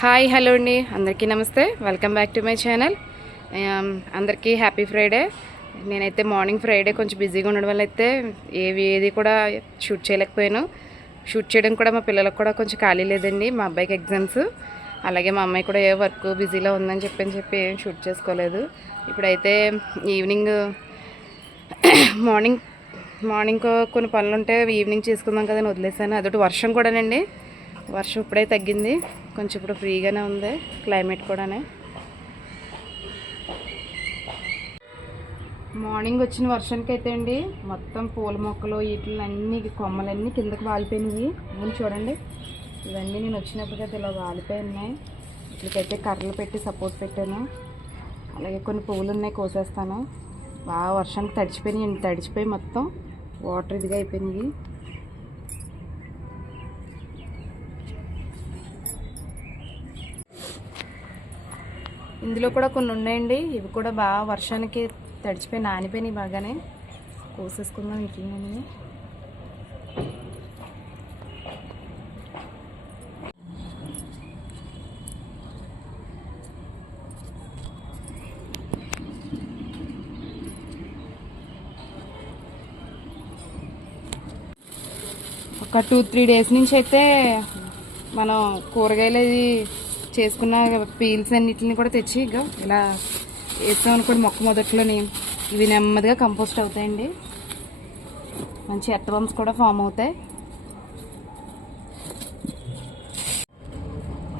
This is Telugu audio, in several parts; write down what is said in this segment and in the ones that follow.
హాయ్ హలో అండి, అందరికీ నమస్తే. Welcome back to my channel. అందరికీ హ్యాపీ ఫ్రైడే. నేనైతే మార్నింగ్ ఫ్రైడే కొంచెం బిజీగా ఉండడం వల్ల అయితే ఏది కూడా షూట్ చేయలేకపోయాను. షూట్ చేయడం కూడా మా పిల్లలకు కూడా కొంచెం ఖాళీ లేదండి. మా అబ్బాయికి ఎగ్జామ్స్, అలాగే మా అమ్మాయి కూడా ఏ వర్క్ బిజీలో ఉందని చెప్పి ఏం షూట్ చేసుకోలేదు. ఇప్పుడైతే ఈవినింగ్ మార్నింగ్ కొన్ని పనులు ఉంటే ఈవినింగ్ చేసుకుందాం కదా అని వదిలేసాను. అదొకటి వర్షం కూడానండి. వర్షం ఇప్పుడే తగ్గింది, కొంచెం ఇప్పుడు ఫ్రీగానే ఉంది క్లైమేట్ కూడానే. మార్నింగ్ వచ్చిన వర్షానికి అయితే అండి మొత్తం పూల మొక్కలు వీటిని అన్ని కొమ్మలన్నీ కిందకి వాలిపోయినాయి. ముందు చూడండి, ఇవన్నీ నేను వచ్చినప్పటికైతే ఇలా వాలిపోయి ఉన్నాయి. వీటికైతే కర్రలు పెట్టి సపోర్ట్ పెట్టాను. అలాగే కొన్ని పువ్వులు ఉన్నాయి, కోసేస్తాను. బాగా వర్షానికి తడిచిపోయి మొత్తం వాటర్ ఇదిగా అయిపోయినాయి. ఇందులో కూడా కొన్ని ఉన్నాయండి, ఇవి కూడా బాగా వర్షానికి తడిచిపోయి నానిపోయినాయి. బాగానే కోసేసుకుందాం వీటిని. ఒక 2-3 డేస్ నుంచి అయితే మనం కూరగాయలు అది చేసుకున్న పీల్స్ అన్నిటిని కూడా తెచ్చి ఇక ఇలా వేస్తాం అనుకోండి. మొక్క మొదట్లోని ఇవి నెమ్మదిగా కంపోస్ట్ అవుతాయండి. మంచి ఎర్త్వర్మ్స్ కూడా ఫామ్ అవుతాయి.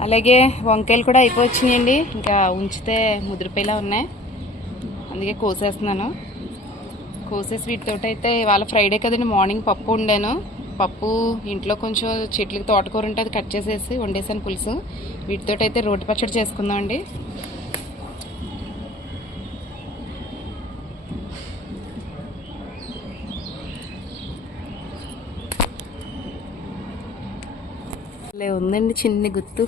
అలాగే వంకాయలు కూడా అయిపోవచ్చినాయండి, ఇంకా ఉంచితే ముదిరిపోయేలా ఉన్నాయి. అందుకే కోసేస్తున్నాను. కోసేసి వీటితో అయితే ఇవాళ ఫ్రైడే కదండి, మార్నింగ్ పప్పు వండాను. పప్పు ఇంట్లో కొంచెం చెట్లకి తోటకూర ఉంటే అది కట్ చేసేసి వండేసాను పులుసు. వీటితో అయితే రోటి పచ్చడి చేసుకుందాం అండి. ఉందండి చిన్ని గుత్తు.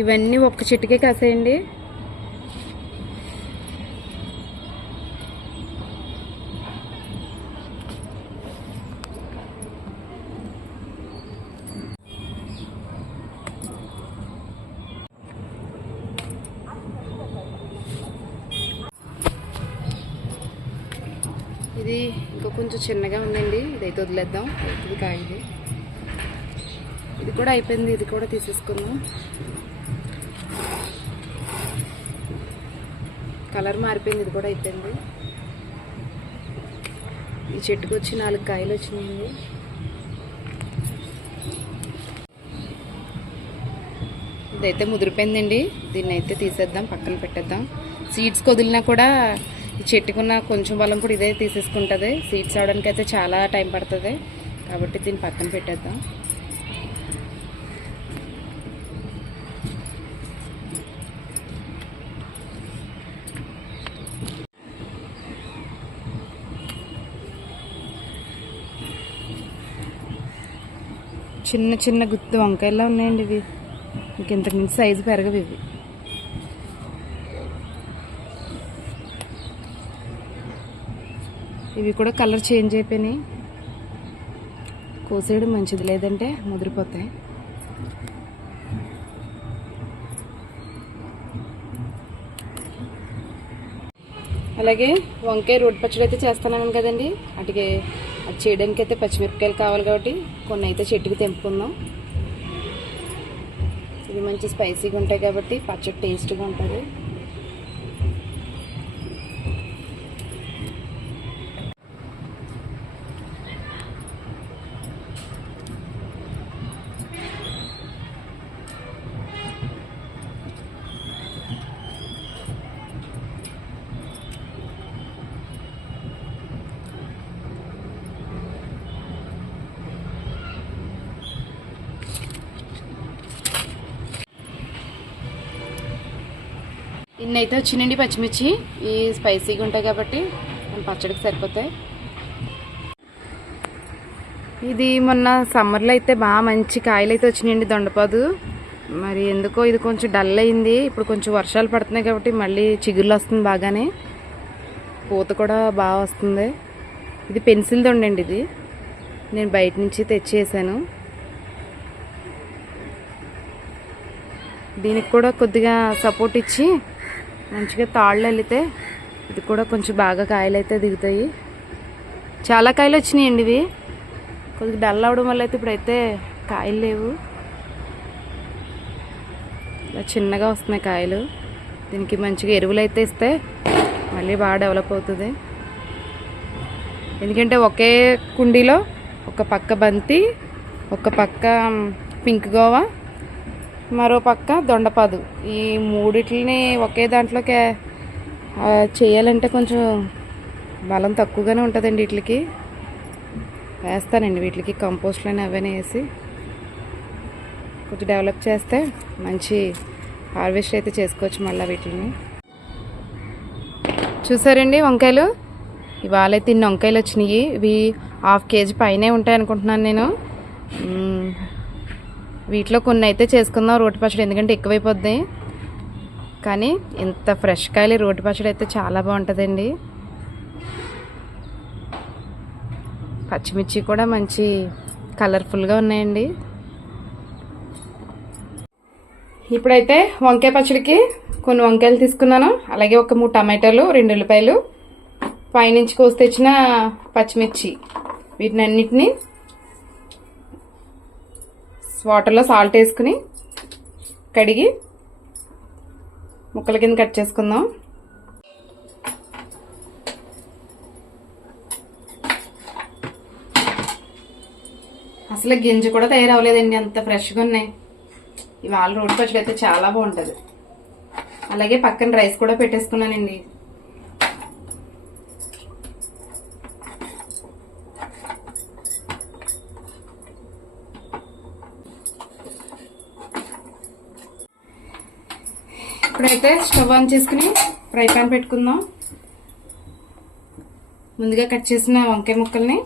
ఇవన్నీ ఒక్క చెట్టుకే కాసాయండి. ఇది ఇంకా కొంచెం చిన్నగా ఉందండి, ఇదైతే వదిలేద్దాం. ఇది కాయది, ఇది కూడా అయిపోయింది, ఇది కూడా తీసేసుకుందాం. కలర్ మారిపోయింది, ఇది కూడా అయిపోయింది. ఈ చెట్టుకు వచ్చి 4 కాయలు వచ్చినాయండి. ఇదైతే ముదిరిపోయిందండి, దీన్ని అయితే తీసేద్దాం, పక్కన పెట్టేద్దాం. సీడ్స్కి వదిలినా కూడా ఈ చెట్టుకున్న కొంచెం బలం కూడా ఇదే తీసేసుకుంటుంది. సీడ్స్ అవడానికి అయితే చాలా టైం పడుతుంది, కాబట్టి దీన్ని పక్కన పెట్టేద్దాం. చిన్న చిన్న గుత్తి వంకాయల్లో ఉన్నాయండి ఇవి. ఇంకెంతకు మించి సైజు పెరగవు ఇవి. ఇవి కూడా కలర్ చేంజ్ అయిపోయినాయి. కోసేయడం మంచిది, లేదంటే ముదిరిపోతాయి. అలాగే వంకాయ రోటి పచ్చడి అయితే చేస్తున్నాను కదండి, అది చేయడానికి అయితే పచ్చిమిరపకాయలు కావాలి కాబట్టి కొన్ని అయితే చెట్టుకి తెంపుకుందాం. ఇవి మంచి స్పైసీగా ఉంటాయి కాబట్టి పచ్చడి టేస్ట్గా ఉంటుంది. ఇన్ని అయితే వచ్చినాయండి పచ్చిమిర్చి. ఈ స్పైసీగా ఉంటాయి కాబట్టి పచ్చడికి సరిపోతాయి. ఇది మొన్న సమ్మర్లో అయితే బాగా మంచి కాయలు అయితే వచ్చినాయండి దొండపాదు. మరి ఎందుకో ఇది కొంచెం డల్ అయింది. ఇప్పుడు కొంచెం వర్షాలు పడుతున్నాయి కాబట్టి మళ్ళీ చిగుర్లు వస్తుంది బాగానే. పూత కూడా బాగా వస్తుంది. ఇది పెన్సిల్ దొండండి. ఇది నేను బయట నుంచి తెచ్చేసాను. దీనికి కూడా కొద్దిగా సపోర్ట్ ఇచ్చి మంచిగా తాళ్ళు వెళితే ఇది కూడా కొంచెం బాగా కాయలు అయితే దిగుతాయి. చాలా కాయలు వచ్చినాయండి. ఇవి కొద్దిగా డల్ అవడం వల్ల అయితే ఇప్పుడైతే కాయలు లేవు. ఇలా చిన్నగా వస్తున్నాయి కాయలు. దీనికి మంచిగా ఎరువులు అయితే ఇస్తే మళ్ళీ బాగా డెవలప్ అవుతుంది. ఎందుకంటే ఒకే కుండీలో ఒక పక్క బంతి, ఒక పక్క పింక్ గోవా, మరో పక్క దొండపాదు, ఈ మూడిటిని ఒకే దాంట్లోకి చేయాలంటే కొంచెం బలం తక్కువగానే ఉంటుందండి. వీటికి వేస్తానండి, వీటికి కంపోస్ట్లని అవన్నీ వేసి కొంచెం డెవలప్ చేస్తే మంచి హార్వెస్ట్ అయితే చేసుకోవచ్చు మళ్ళీ వీటిని. చూసారండి వంకాయలు. ఇవాళ అయితే ఇన్ని వంకాయలు వచ్చినాయి. ఇవి 1/2 కేజీ పైనే ఉంటాయి అనుకుంటున్నాను నేను. వీటిలో కొన్ని అయితే చేసుకుందాం రోటి పచ్చడి, ఎందుకంటే ఎక్కువైపోద్ది. కానీ ఇంత ఫ్రెష్ కాయలు రోటి పచ్చడి అయితే చాలా బాగుంటుందండి. పచ్చిమిర్చి కూడా మంచి కలర్ఫుల్గా ఉన్నాయండి. ఇప్పుడైతే వంకాయ పచ్చడికి కొన్ని వంకాయలు తీసుకున్నాను. అలాగే ఒక 3 టమాటాలు, 2 ఉల్లిపాయలు, పైనుంచి కోసి తెచ్చిన పచ్చిమిర్చి, వీటిని అన్నిటినీ వాటర్లో సాల్ట్ వేసుకుని కడిగి ముక్కల కింద కట్ చేసుకుందాం. అసలు గింజ కూడా తయారవ్వలేదండి, అంత ఫ్రెష్గా ఉన్నాయి. ఇవాళ రోటి పచ్చడి అయితే చాలా బాగుంటుంది. అలాగే పక్కన రైస్ కూడా పెట్టేసుకున్నానండి. ఇప్పుడైతే స్టవ్ ఆన్ చేసుకుని ఫ్రై పాన్ పెట్టుకుందాం. ముందుగా కట్ చేసిన వంకాయ ముక్కల్ని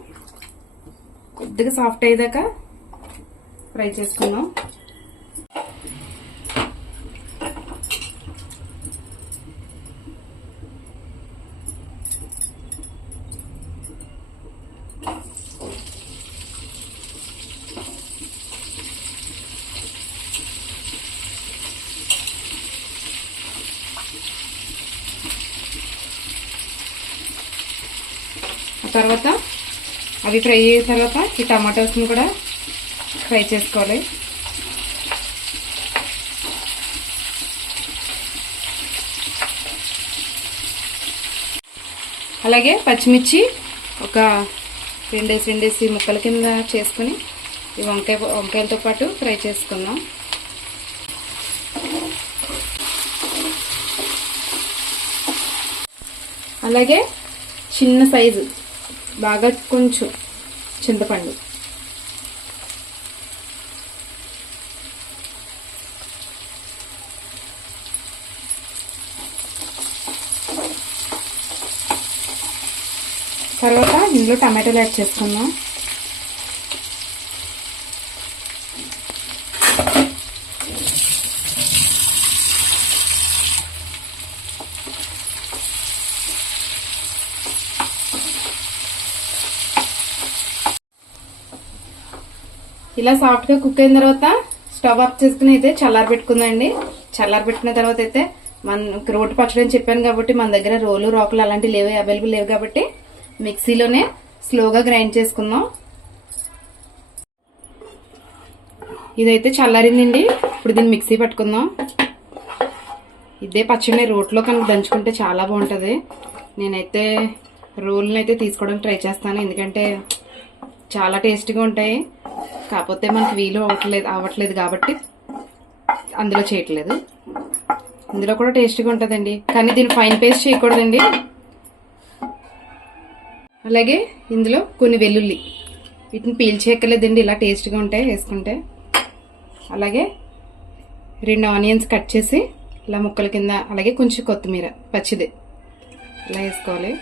కొద్దిగా సాఫ్ట్ అయ్యేదాకా ఫ్రై చేసుకుందాం. తర్వాత అవి ఫ్రై అయిన తర్వాత ఈ టమాటోస్ని కూడా ఫ్రై చేసుకోవాలి. అలాగే పచ్చిమిర్చి ఒక 2 ముక్కల కింద చేసుకుని ఈ వంకాయలతో పాటు ఫ్రై చేసుకుందాం. అలాగే చిన్న సైజు బాగా కొంచెం చింతపండు, తర్వాత ఇందులో టమాటాలు యాడ్ చేసుకుందాం. ఇలా సాఫ్ట్గా కుక్ అయిన తర్వాత స్టవ్ ఆఫ్ చేసుకుని అయితే చల్లారి పెట్టుకుందండి. చల్లారి పెట్టుకున్న తర్వాత అయితే మన రోటి పచ్చడి అని చెప్పాను కాబట్టి మన దగ్గర రోలు రాకులు అలాంటివి లేవు, అవైలబుల్ లేవు కాబట్టి మిక్సీలోనే స్లోగా గ్రైండ్ చేసుకుందాం. ఇదైతే చల్లారిందండి. ఇప్పుడు దీన్ని మిక్సీ పట్టుకుందాం. ఇదే పచ్చడి రోట్లో కనుక దంచుకుంటే చాలా బాగుంటుంది. నేనైతే రోల్ని అయితే తీసుకోవడానికి ట్రై చేస్తాను, ఎందుకంటే చాలా టేస్టీగా ఉంటాయి. కాకపోతే మనకి వీలు అవ్వట్లేదు కాబట్టి అందులో చేయట్లేదు. ఇందులో కూడా టేస్టీగా ఉంటుందండి, కానీ దీన్ని ఫైన్ పేస్ట్ చేయకూడదండి. అలాగే ఇందులో కొన్ని వెల్లుల్లి, వీటిని పీల్చేయక్కర్లేదండి, ఇలా టేస్ట్గా ఉంటాయి వేసుకుంటే. అలాగే 2 ఆనియన్స్ కట్ చేసి ఇలా ముక్కల కింద, అలాగే కొంచెం కొత్తిమీర పచ్చిది ఇలా వేసుకోవాలి.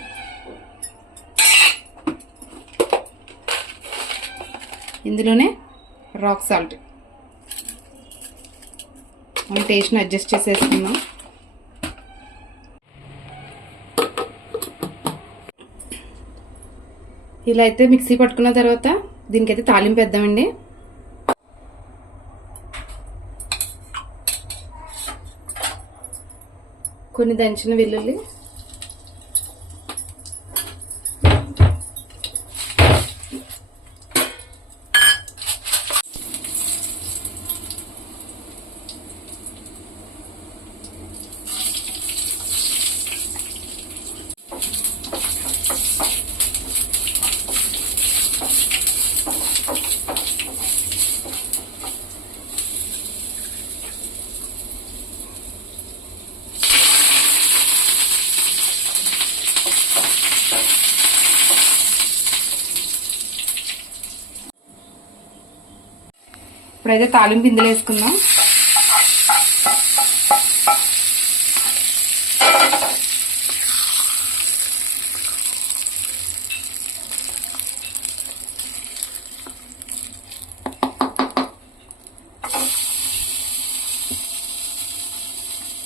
ఇందులోనే రాక్ సాల్ట్ మనం టేస్ట్ని అడ్జస్ట్ చేసేసుకుందాం. ఇలా అయితే మిక్సీ పట్టుకున్న తర్వాత దీనికైతే తాలింపు వేద్దామండి. కొన్ని దంచిన వెల్లుల్లి, ఇప్పుడైతే తాలింపు ఇందులో వేసుకుందాం.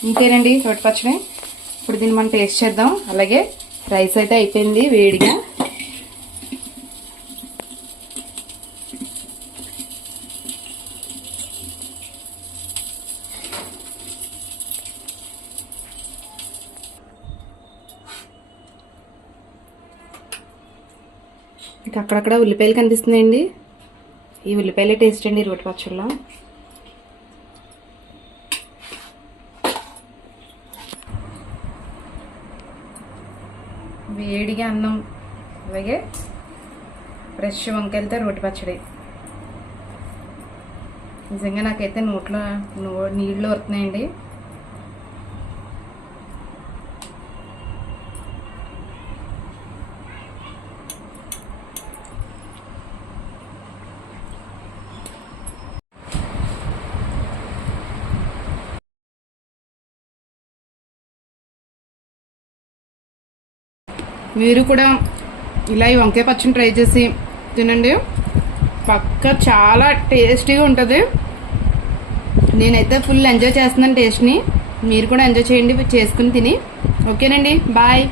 ఇంతేనండి రోటి పచ్చడి. ఇప్పుడు దీన్ని మనం టేస్ట్ చేద్దాం. అలాగే రైస్ అయితే అయిపోయింది వేడిగా. ఇక అక్కడక్కడ ఉల్లిపాయలు కనిపిస్తున్నాయండి. ఈ ఉల్లిపాయలే టేస్ట్ అండి రోటి పచ్చడిలో. వేడిగా అన్నం, అలాగే ఫ్రెష్ వంకాయలతో రోటి పచ్చడి. నిజంగా నాకైతే నోట్లో నీళ్ళు వస్తున్నాయండి. మీరు కూడా ఇలా ఈ వంకాయ పచ్చడిని ట్రై చేసి తినండి. పక్క చాలా టేస్టీగా ఉంటుంది. నేనైతే ఫుల్ ఎంజాయ్ చేస్తున్నాను టేస్ట్ని. మీరు కూడా ఎంజాయ్ చేయండి చేసుకుని తిని. ఓకేనండి, బాయ్.